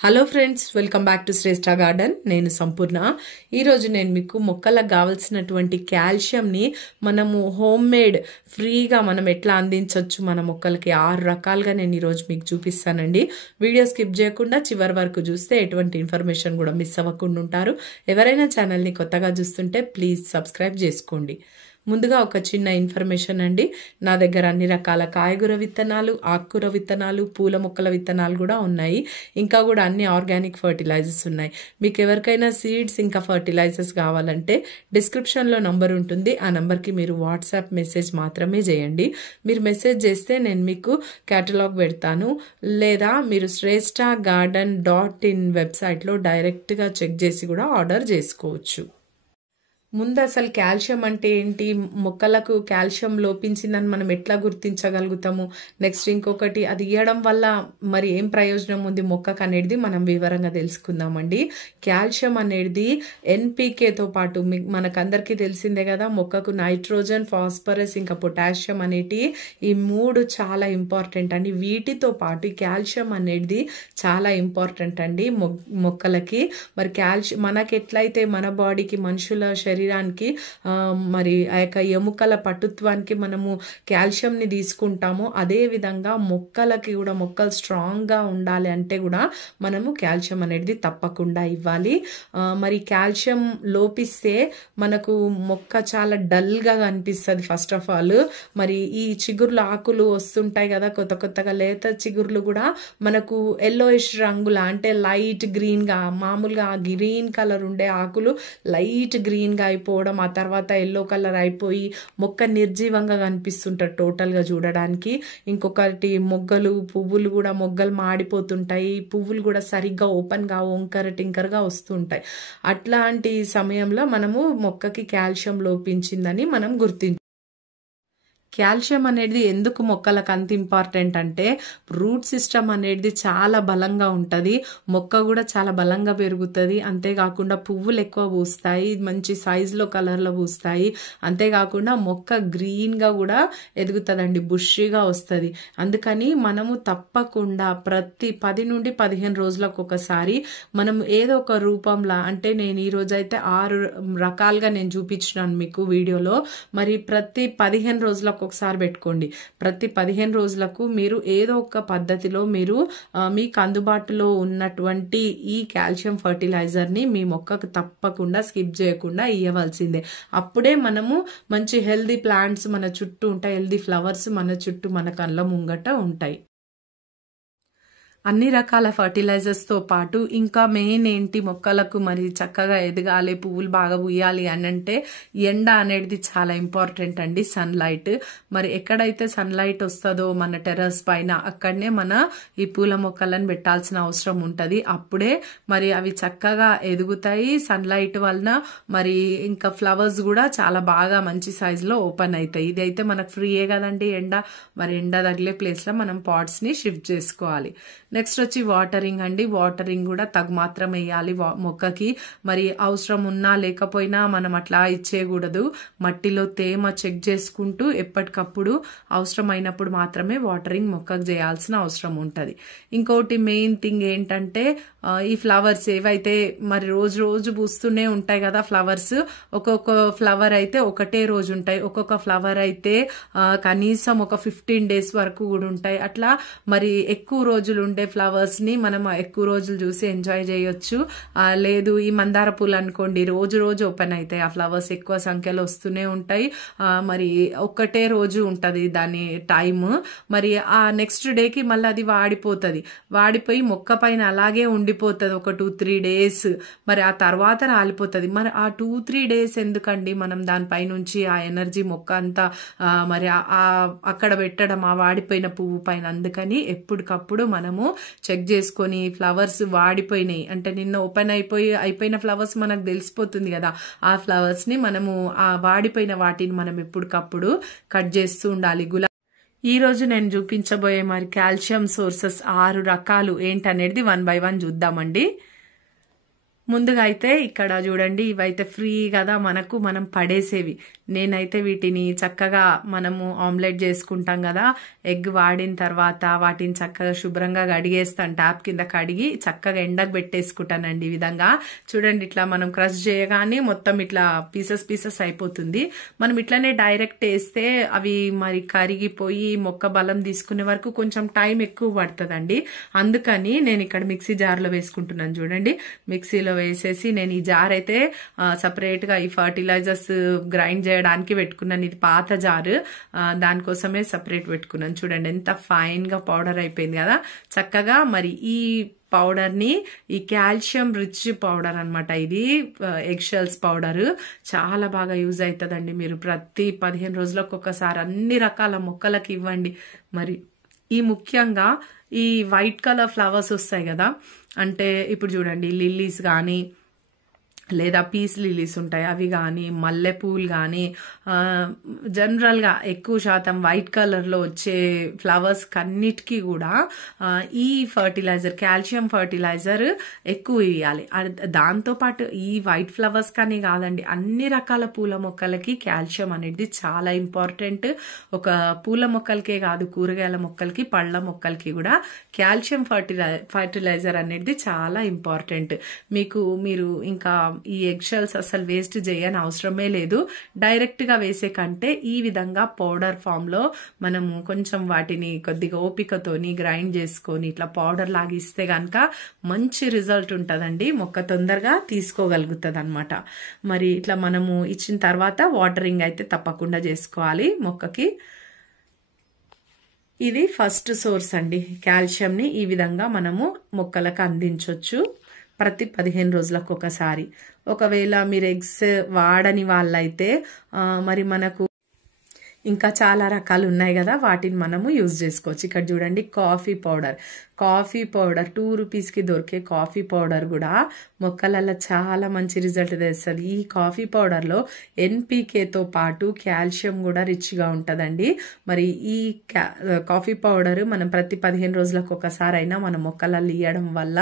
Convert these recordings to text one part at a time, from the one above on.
Hello friends, welcome back to Shreshta garden. నేను సంపూర్ణ. ఈరోజు నేను మీకు మొక్కలకు కావాల్సినటువంటి కాల్షియంని మనము హోమ్ మేడ్ ఫ్రీగా మనం ఎట్లా అందించవచ్చు మన మొక్కలకి 6 రకాలుగా నేను ఈరోజు మీకు చూపిస్తానండి. వీడియో స్కిప్ చేయకుండా చివరి వరకు చూస్తే ఎటువంటి ఇన్ఫర్మేషన్ కూడా మిస్ అవ్వకుండా ఉంటారు. ఎవరైనా ఛానల్ని కొత్తగా చూస్తుంటే ప్లీజ్ సబ్స్క్రైబ్ చేసుకోండి. ముందుగా ఒక చిన్న ఇన్ఫర్మేషన్ అండి. నా దగ్గర అన్ని రకాల కాయగూర విత్తనాలు, ఆకుకూర విత్తనాలు, పూల మొక్కల విత్తనాలు కూడా ఉన్నాయి. ఇంకా కూడా అన్ని ఆర్గానిక్ ఫర్టిలైజర్స్ ఉన్నాయి. మీకు ఎవరికైనా సీడ్స్ ఇంకా ఫర్టిలైజర్స్ కావాలంటే డిస్క్రిప్షన్లో నంబర్ ఉంటుంది. ఆ నంబర్కి మీరు వాట్సాప్ మెసేజ్ మాత్రమే చేయండి. మీరు మెసేజ్ చేస్తే నేను మీకు కేటలాగ్ పెడతాను, లేదా మీరు shresthagarden.in వెబ్సైట్లో డైరెక్ట్గా చెక్ చేసి కూడా ఆర్డర్ చేసుకోవచ్చు. ముందు అసలు కాల్షియం అంటే ఏంటి, మొక్కలకు కాల్షియం లోపించిందని మనం ఎట్లా గుర్తించగలుగుతాము, నెక్స్ట్ ఇంకొకటి అది ఇవ్వడం వల్ల మరి ఏం ప్రయోజనం ఉంది మొక్కకు అనేది మనం వివరంగా తెలుసుకుందామండి. కాల్షియం అనేది ఎన్పికేతో పాటు మనకందరికీ తెలిసిందే కదా, మొక్కకు నైట్రోజన్, ఫాస్ఫరస్ ఇంకా పొటాషియం అనేటి ఈ 3 చాలా ఇంపార్టెంట్ అండి. వీటితో పాటు ఈ కాల్షియం అనేది చాలా ఇంపార్టెంట్ అండి మొక్కలకి. మరి కాల్షియం మనకి ఎట్లయితే మన బాడీకి, మనుషుల శరీరానికి మరి ఆ యొక్క ఎముకల పటుత్వానికి మనము కాల్షియంని తీసుకుంటామో అదే విధంగా మొక్కలకి కూడా, మొక్కలు స్ట్రాంగ్గా ఉండాలి అంటే కూడా మనము కాల్షియం అనేది తప్పకుండా ఇవ్వాలి. మరి కాల్షియం లోపిస్తే మనకు మొక్క చాలా డల్గా కనిపిస్తుంది. ఫస్ట్ ఆఫ్ ఆల్ మరి ఈ చిగుర్లు, ఆకులు వస్తుంటాయి కదా కొత్త కొత్తగా, లేత చిగుర్లు కూడా మనకు ఎల్లోయిష్ రంగులా, అంటే లైట్ గ్రీన్గా, మామూలుగా గ్రీన్ కలర్ ఉండే ఆకులు లైట్ గ్రీన్గా అయిపోవడం, ఆ తర్వాత ఎల్లో కలర్ అయిపోయి మొక్క నిర్జీవంగా కనిపిస్తుంటారు టోటల్గా చూడడానికి. ఇంకొకటి మొగ్గలు, పువ్వులు కూడా మొగ్గలు మాడిపోతుంటాయి, పువ్వులు కూడా సరిగ్గా ఓపెన్గా వంకర టింకర్గా వస్తుంటాయి. అట్లాంటి సమయంలో మనము మొక్కకి కాల్షియం లోపించిందని మనం గుర్తించాలి. కాల్షియం అనేది ఎందుకు మొక్కలకు అంత ఇంపార్టెంట్ అంటే రూట్ సిస్టమ్ అనేది చాలా బలంగా ఉంటుంది, మొక్క కూడా చాలా బలంగా పెరుగుతుంది. అంతేకాకుండా పువ్వులు ఎక్కువ పూస్తాయి, మంచి సైజులో కలర్లో పూస్తాయి. అంతేకాకుండా మొక్క గ్రీన్గా కూడా ఎదుగుతుందండి, బుషీగా వస్తుంది. అందుకని మనము తప్పకుండా ప్రతి 10 నుండి 15 రోజులకు ఒకసారి మనం ఏదో ఒక రూపంలో, అంటే నేను ఈరోజు అయితే 6 రకాలుగా నేను చూపించినాను మీకు వీడియోలో. మరి ప్రతి 15 రోజులకు ఒకసారి పెట్టుకోండి. ప్రతి 15 రోజులకు మీరు ఏదో ఒక పద్ధతిలో మీరు మీకు అందుబాటులో ఉన్నటువంటి ఈ కాల్షియం ఫర్టిలైజర్ని మీ మొక్కకు తప్పకుండా స్కిప్ చేయకుండా ఇవ్వవలసిందే. అప్పుడే మనము మంచి హెల్దీ ప్లాంట్స్ మన చుట్టూ ఉంటాయి, హెల్దీ ఫ్లవర్స్ మన చుట్టూ, మన కళ్ళ ముంగట ఉంటాయి. అన్ని రకాల ఫర్టిలైజర్స్తో పాటు ఇంకా మెయిన్ ఏంటి, మొక్కలకు మరి చక్కగా ఎదగాలి, పువ్వులు బాగా పూయాలి అని అంటే ఎండ అనేది చాలా ఇంపార్టెంట్ అండి. సన్లైట్, మరి ఎక్కడైతే సన్లైట్ వస్తుందో మన టెర్రస్ పైన, అక్కడనే మన ఈ పూల మొక్కలను పెట్టాల్సిన అవసరం ఉంటుంది. అప్పుడే మరి అవి చక్కగా ఎదుగుతాయి. సన్లైట్ వలన మరి ఇంకా ఫ్లవర్స్ కూడా చాలా బాగా మంచి సైజులో ఓపెన్ అవుతాయి. ఇది అయితే మనకు ఫ్రీయే కదండి ఎండ. మరి ఎండ తగిలే ప్లేస్లో మనం పాట్స్ని షిఫ్ట్ చేసుకోవాలి. నెక్స్ట్ వచ్చి వాటరింగ్ అండి. వాటరింగ్ కూడా తగు మాత్రం వేయాలి మొక్కకి. మరి అవసరం ఉన్నా లేకపోయినా మనం అట్లా ఇచ్చేయకూడదు. మట్టిలో తేమ చెక్ చేసుకుంటూ ఎప్పటికప్పుడు అవసరమైనప్పుడు మాత్రమే వాటరింగ్ మొక్కకు చేయాల్సిన అవసరం ఉంటుంది. ఇంకోటి మెయిన్ థింగ్ ఏంటంటే ఈ ఫ్లవర్స్ ఏవైతే మరి రోజు రోజు పూస్తూనే ఉంటాయి కదా ఫ్లవర్స్. ఒక్కొక్క ఫ్లవర్ అయితే ఒకటే రోజు ఉంటాయి, ఒక్కొక్క ఫ్లవర్ అయితే కనీసం ఒక 15 days వరకు కూడా ఉంటాయి. అట్లా మరి ఎక్కువ రోజులు ఉండే ఫ్లవర్స్ ని మనం ఎక్కువ రోజులు చూసి ఎంజాయ్ చేయొచ్చు. లేదు ఈ మందార పూలు అనుకోండి, రోజు రోజు ఓపెన్ అవుతాయి, ఆ ఫ్లవర్స్ ఎక్కువ సంఖ్యలో వస్తూనే ఉంటాయి. మరి ఒక్కటే రోజు ఉంటది దాని టైమ్. మరి ఆ నెక్స్ట్ డేకి మళ్ళీ అది వాడిపోతుంది, వాడిపోయి మొక్క పైన అలాగే ఉండిపోతుంది ఒక 2-3 days. మరి ఆ తర్వాత రాలిపోతుంది. మరి ఆ 2-3 days ఎందుకండి మనం దానిపై నుంచి ఆ ఎనర్జీ మొక్క అంతా మరి అక్కడ పెట్టడం ఆ వాడిపోయిన పువ్వు పైన. అందుకని ఎప్పటికప్పుడు మనము చెక్ చేసుకొని ఫ్లవర్స్ వాడిపోయినాయి అంటే నిన్న ఓపెన్ అయిపోయిన ఫ్లవర్స్ మనకు తెలిసిపోతుంది కదా, ఆ ఫ్లవర్స్ ని మనము ఆ వాడిపోయిన వాటిని మనం ఎప్పటికప్పుడు కట్ చేస్తూ ఉండాలి. ఈ రోజు నేను చూపించబోయే మరి కాల్షియం సోర్సెస్ 6 రకాలు ఏంటనేది 1 by 1 చూద్దామండి. ముందుగా అయితే ఇక్కడ చూడండి, ఇవైతే ఫ్రీ కదా మనకు, మనం పడేసేవి. నేనైతే వీటిని చక్కగా మనము ఆమ్లెట్ చేసుకుంటాం కదా, ఎగ్ వాడిన తర్వాత వాటిని చక్కగా శుభ్రంగా కడిగేస్తాను. ట్యాప్ కింద కడిగి చక్కగా ఎండకు పెట్టేసుకుంటానండి. ఈ విధంగా చూడండి, ఇట్లా మనం క్రష్ చేయగానే మొత్తం ఇట్లా పీసెస్ పీసెస్ అయిపోతుంది. మనం ఇట్లానే డైరెక్ట్ వేస్తే అవి మరి కరిగిపోయి మొక్క బలం తీసుకునే వరకు కొంచెం టైం ఎక్కువ పడుతుందండి. అందుకని నేను ఇక్కడ మిక్సీ జార్లో వేసుకుంటున్నాను. చూడండి, మిక్సీలో వేసేసి నేను ఈ జార్ అయితే సపరేట్ గా ఈ ఫర్టిలైజర్స్ గ్రైండ్ చేయడానికి పెట్టుకున్నాను. ఇది పాత జారు, దానికోసమే సపరేట్ పెట్టుకున్నాను. చూడండి ఎంత ఫైన్ గా పౌడర్ అయిపోయింది కదా చక్కగా. మరి ఈ పౌడర్ ని, ఈ కాల్షియం రిచ్ పౌడర్ అన్నమాట, ఇది ఎగ్ షెల్స్ పౌడర్ చాలా బాగా యూజ్ అవుతుందండి. మీరు ప్రతి 15 రోజులకు ఒకసారి అన్ని రకాల మొక్కలకి ఇవ్వండి. మరి ఈ ముఖ్యంగా ఈ వైట్ కలర్ ఫ్లవర్స్ వస్తాయి కదా, అంటే ఇప్పుడు చూడండి లిల్లీస్ కానీ లేదా పీస్ లిలీస్ ఉంటాయి, అవి కానీ మల్లెపూలు కానీ జనరల్గా ఎక్కువ శాతం వైట్ కలర్లో వచ్చే ఫ్లవర్స్ కన్నిటికీ కూడా ఈ ఫర్టిలైజర్, కాల్షియం ఫర్టిలైజర్ ఎక్కువ ఇవ్వాలి. దాంతోపాటు ఈ వైట్ ఫ్లవర్స్ కానీ కాదండి, అన్ని రకాల పూల మొక్కలకి కాల్షియం అనేది చాలా ఇంపార్టెంట్. ఒక పూల మొక్కలకే కాదు, కూరగాయల మొక్కలకి, పళ్ళ మొక్కలకి కూడా కాల్షియం ఫర్టిలైజర్ అనేది చాలా ఇంపార్టెంట్. మీరు ఇంకా ఈ ఎగ్ షెల్స్ అసలు వేస్ట్ చేయని అవసరమే లేదు. డైరెక్ట్ గా వేసే కంటే ఈ విధంగా పౌడర్ ఫామ్ లో మనము కొంచెం వాటిని కొద్దిగా ఓపికతోని గ్రైండ్ చేసుకొని ఇట్లా పౌడర్ లాగా ఇస్తే గనక మంచి రిజల్ట్ ఉంటుందండి. మొక్క తొందరగా తీసుకోగలుగుతుంది అనమాట. మరి ఇట్లా మనము ఇచ్చిన తర్వాత వాటరింగ్ అయితే తప్పకుండా చేసుకోవాలి మొక్కకి. ఇది ఫస్ట్ సోర్స్ అండి, కాల్షియం ని ఈ విధంగా మనము మొక్కలకు అందించవచ్చు ప్రతి 15 రోజులకు ఒకసారి. ఒకవేళ మీరు ఎగ్స్ వాడని వాళ్ళైతే మరి మనకు ఇంకా చాలా రకాలు ఉన్నాయి కదా, వాటిని మనము యూజ్ చేసుకోవచ్చు. ఇక్కడ చూడండి కాఫీ పౌడర్ 2 రూపీస్కి దొరికే కాఫీ పౌడర్ కూడా మొక్కలలో చాలా మంచి రిజల్ట్ తెస్తుంది. ఈ కాఫీ పౌడర్లో ఎన్పీకేతో పాటు కాల్షియం కూడా రిచ్గా ఉంటుందండి. మరి ఈ కాఫీ పౌడర్ మనం ప్రతి 15 రోజులకు ఒకసారి అయినా మన మొక్కలలో ఇవ్వడం వల్ల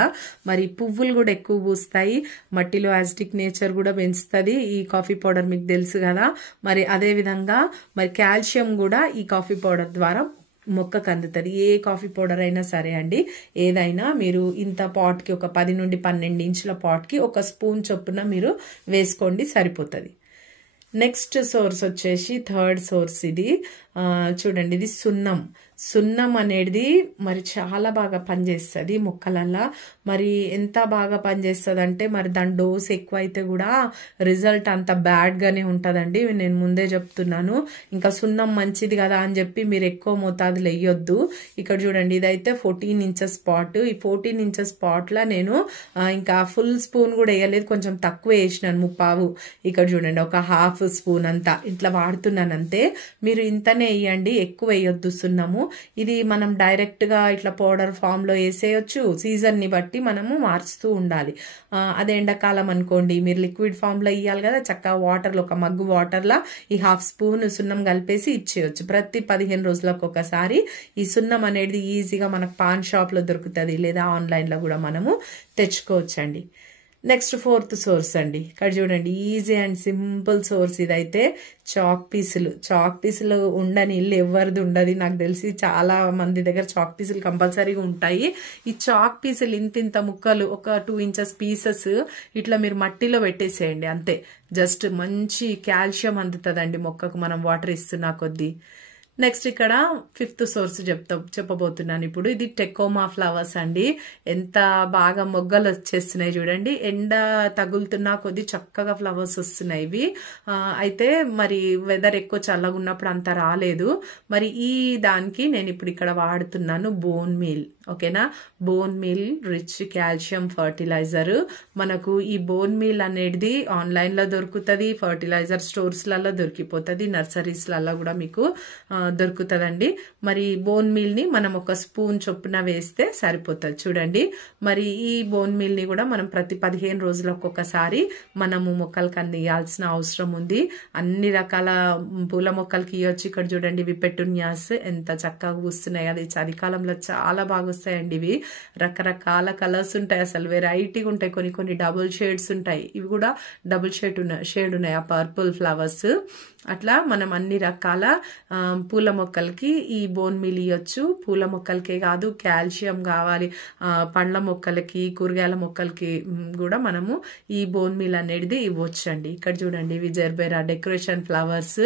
మరి పువ్వులు కూడా ఎక్కువ పూస్తాయి, మట్టిలో యాసిడిక్ నేచర్ కూడా పెంచుతుంది ఈ కాఫీ పౌడర్, మీకు తెలుసు కదా. మరి అదే విధంగా మరి కాల్షియం కూడా ఈ కాఫీ పౌడర్ ద్వారా మొక్కకు అందుతుంది. ఏ కాఫీ పౌడర్ అయినా సరే అండి, ఏదైనా మీరు ఇంత పాట్కి ఒక 10 నుండి 12 ఇంచుల పాట్కి 1 స్పూన్ చొప్పున మీరు వేసుకోండి, సరిపోతుంది. నెక్స్ట్ సోర్స్ వచ్చేసి థర్డ్ సోర్స్. ఇది చూడండి, ఇది సున్నం అనేది మరి చాలా బాగా పనిచేస్తుంది మొక్కలల్లో. మరి ఎంత బాగా పనిచేస్తుంది అంటే మరి దాని డోస్ ఎక్కువ అయితే కూడా రిజల్ట్ అంత బ్యాడ్గానే ఉంటుందండి, నేను ముందే చెప్తున్నాను. ఇంకా సున్నం మంచిది కదా అని చెప్పి మీరు ఎక్కువ మోతాదులు వేయొద్దు. ఇక్కడ చూడండి, ఇదైతే 14 ఇంచెస్ పాట్. ఈ 14 ఇంచెస్ పాట్లో నేను ఇంకా ఫుల్ స్పూన్ కూడా వేయలేదు, కొంచెం తక్కువ వేసినాను, 3/4. ఇక్కడ చూడండి, ఒక 1/2 స్పూన్ అంతా ఇట్లా వాడుతున్నాను అంతే. మీరు ఇంతనే వేయండి, ఎక్కువ వేయొద్దు సున్నము. ఇది మనం డైరెక్ట్ గా ఇట్లా పౌడర్ ఫామ్ లో వేసేయచ్చు, సీజన్ ని బట్టి మనము మార్చుతూ ఉండాలి. అదే ఎండాకాలం అనుకోండి, మీరు లిక్విడ్ ఫామ్ లో ఇవ్వాలి కదా, చక్కగా వాటర్ లో, ఒక మగ్గు వాటర్ లా ఈ 1/2 స్పూన్ సున్నం కలిపేసి ఇచ్చేయచ్చు. ప్రతి 15 రోజులకు ఒకసారి ఈ సున్నం అనేది ఈజీగా మనకు పాన్ షాప్ లో దొరుకుతుంది, లేదా ఆన్లైన్ లో కూడా మనము తెచ్చుకోవచ్చండి. నెక్స్ట్ ఫోర్త్ సోర్స్ అండి, ఇక్కడ చూడండి, ఈజీ అండ్ సింపుల్ సోర్స్. ఇదైతే చాక్ పీసులు ఉండని ఇల్లు ఎవరిది ఉండదు, నాకు తెలిసి చాలా మంది దగ్గర చాక్ పీసులు కంపల్సరీగా ఉంటాయి. ఈ చాక్ పీసులు ఇంత ముక్కలు, ఒక 2 ఇంచెస్ పీసెస్ ఇట్లా మీరు మట్టిలో పెట్టేసేయండి అంతే. జస్ట్ మంచి కాల్షియం అందుతుందండి మొక్కకు మనం వాటర్ ఇస్తున్నా కొద్దీ. నెక్స్ట్ ఇక్కడ 5th సోర్స్ చెప్పబోతున్నాను ఇప్పుడు. ఇది టెకోమా ఫ్లవర్స్ అండి. ఎంత బాగా మొగ్గలు వచ్చేస్తున్నాయి చూడండి, ఎండ తగులుతున్నా కొద్ది చక్కగా ఫ్లవర్స్ వస్తున్నాయి ఇవి. అయితే మరి వెదర్ ఎక్కువ చల్లగా ఉన్నప్పుడు అంత రాలేదు. మరి ఈ దానికి నేను ఇప్పుడు ఇక్కడ వాడుతున్నాను బోన్ మీల్. ఓకేనా, bone meal rich calcium fertilizer. మనకు ఈ బోన్ మీల్ అనేది ఆన్లైన్ లో దొరుకుతుంది, ఫర్టిలైజర్ స్టోర్స్ లలో దొరికిపోతుంది, నర్సరీస్ లలో కూడా మీకు దొరుకుతుందండి. మరి బోన్ మీల్ ని మనం 1 స్పూన్ చొప్పున వేస్తే సరిపోతుంది. చూడండి, మరి ఈ బోన్ మీల్ ని కూడా మనం ప్రతి 15 రోజులకు ఒకసారి మనము మొక్కలకు అందియాల్సిన అవసరం ఉంది. అన్ని రకాల పూల మొక్కలకి ఇవ్వచ్చు. ఇక్కడ చూడండి, ఇవి పెటూనియాస్ ఎంత చక్కగా పూస్తున్నాయి, అది చలికాలంలో చాలా బాగా వస్తాయండి ఇవి. రకరకాల కలర్స్ ఉంటాయి, అసలు వెరైటీగా ఉంటాయి. కొన్ని కొన్ని డబుల్ షేడ్స్ ఉంటాయి, ఇవి కూడా డబుల్ షేడ్ ఉన్నాయి ఆ పర్పుల్ ఫ్లవర్స్. అట్లా మనం అన్ని రకాల పూల మొక్కలకి ఈ బోన్ మీల్ ఇవ్వచ్చు. పూల మొక్కలకే కాదు, కాల్షియం కావాలి పండ్ల మొక్కలకి, కూరగాయల మొక్కలకి కూడా మనము ఈ బోన్ మీల్ అనేది ఇవ్వచ్చు అండి. ఇక్కడ చూడండి ఇవి జెర్బెరా డెకరేషన్ ఫ్లవర్స్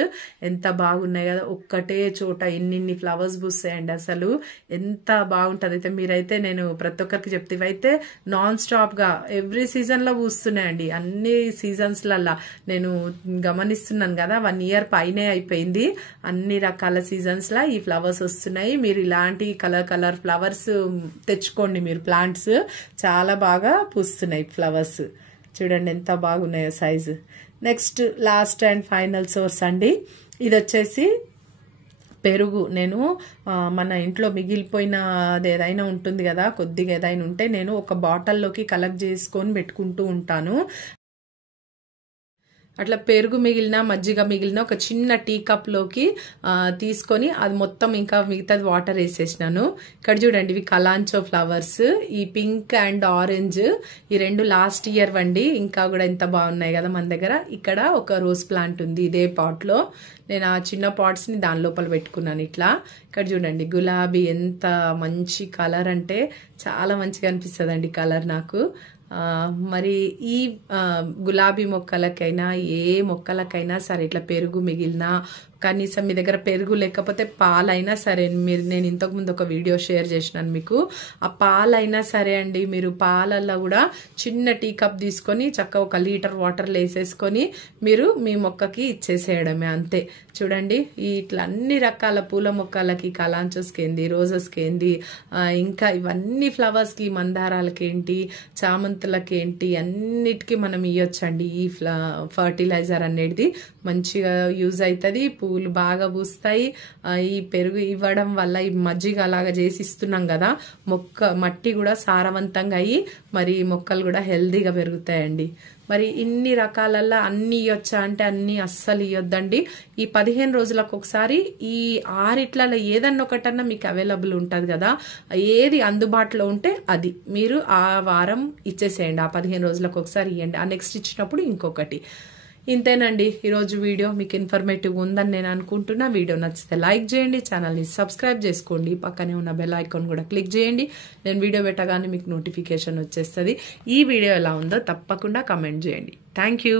ఎంత బాగున్నాయి కదా, ఒక్కటే చోట ఇన్ని ఫ్లవర్స్ పూస్తాయండి. అసలు ఎంత బాగుంటుంది. అయితే మీరైతే నేను ప్రతి ఒక్కరికి చెప్తే ఇవైతే నాన్ స్టాప్ గా ఎవ్రీ సీజన్ లో పూస్తున్నాయండి. అన్ని సీజన్స్ లల్లా నేను గమనిస్తున్నాను కదా, 1 ఇయర్ పైనే అయిపోయింది. అన్ని రకాల సీజన్స్ లా ఈ ఫ్లవర్స్ వస్తున్నాయి. మీరు ఇలాంటి కలర్ ఫ్లవర్స్ తెచ్చుకోండి, మీరు ప్లాంట్స్ చాలా బాగా పూస్తున్నాయి ఫ్లవర్స్. చూడండి ఎంత బాగున్నాయో size. Next last and final source అండి, ఇది వచ్చేసి పెరుగు. నేను మన ఇంట్లో మిగిలిపోయినది ఏదైనా ఉంటుంది కదా, కొద్దిగా ఏదైనా ఉంటే నేను ఒక బాటిల్లోకి కలెక్ట్ చేసుకొని పెట్టుకుంటూ ఉంటాను. అట్లా పెరుగు మిగిలిన మజ్జిగ మిగిలిన ఒక చిన్న టీ కప్లోకి తీసుకొని అది మొత్తం ఇంకా మిగతాది వాటర్ వేసేసినాను. ఇక్కడ చూడండి ఇవి కలాంచో ఫ్లవర్స్, ఈ పింక్ అండ్ ఆరెంజ్ ఈ రెండు లాస్ట్ ఇయర్ వండి, ఇంకా కూడా ఎంత బాగున్నాయి కదా మన దగ్గర. ఇక్కడ ఒక రోజ్ ప్లాంట్ ఉంది ఇదే పాట్లో, నేను ఆ చిన్న పాట్స్ని దాని లోపల పెట్టుకున్నాను ఇట్లా. ఇక్కడ చూడండి గులాబీ ఎంత మంచి కలర్ అంటే చాలా మంచిగా అనిపిస్తుంది అండి కలర్ నాకు. మరి ఈ గులాబీ మొక్కలకైనా ఏ మొక్కలకైనా సరే ఇట్లా పెరుగు మిగిలినా, కనీసం మీ దగ్గర పెరుగు లేకపోతే పాలైనా సరే, నేను ఇంతకుముందు ఒక వీడియో షేర్ చేసినాను మీకు, ఆ పాలైనా సరే అండి, మీరు పాలల్లో కూడా చిన్న టీ కప్ తీసుకొని చక్కగా 1 లీటర్ వాటర్లో వేసేసుకొని మీరు మీ మొక్కకి ఇచ్చేసేయడమే అంతే. చూడండి ఇట్లా అన్ని రకాల పూల మొక్కలకి, కలాంచోస్కి ఏంది, రోజెస్కి ఏంది, ఇంకా ఇవన్నీ ఫ్లవర్స్కి, మందారాలకి ఏంటి, చామంతులకి ఏంటి, అన్నిటికీ మనం ఇవ్వచ్చండి. ఈ ఫర్టిలైజర్ అనేది మంచిగా యూజ్ అవుతుంది. పూలు బాగా పూస్తాయి. ఈ పెరుగు ఇవ్వడం వల్ల, ఈ మజ్జిగ అలాగా చేసి ఇస్తున్నాం కదా, మట్టి కూడా సారవంతంగా అయ్యి మరి మొక్కలు కూడా హెల్దీగా పెరుగుతాయండి. మరి ఇన్ని రకాలల్లో అన్ని ఇవ్వచ్చా అంటే అన్ని అస్సలు ఇవ్వద్దండి. ఈ 15 రోజులకు ఒకసారి ఈ 6 ఏదన్నా ఒకటన్నా మీకు అవైలబుల్ ఉంటుంది కదా, ఏది అందుబాటులో ఉంటే అది మీరు ఆ వారం ఇచ్చేసేయండి. ఆ 15 రోజులకు ఒకసారి ఇవ్వండి, ఆ నెక్స్ట్ ఇచ్చినప్పుడు ఇంకొకటి. ఇంతేనండి ఈరోజు వీడియో. మీకు ఇన్ఫర్మేటివ్ ఉందని నేను అనుకుంటున్నా. వీడియో నచ్చితే లైక్ చేయండి, ఛానల్ని సబ్స్క్రైబ్ చేసుకోండి, పక్కనే ఉన్న బెల్ ఐకాన్ కూడా క్లిక్ చేయండి. నేను వీడియో పెట్టగానే మీకు నోటిఫికేషన్ వచ్చేస్తుంది. ఈ వీడియో ఎలా ఉందో తప్పకుండా కమెంట్ చేయండి. Thank you.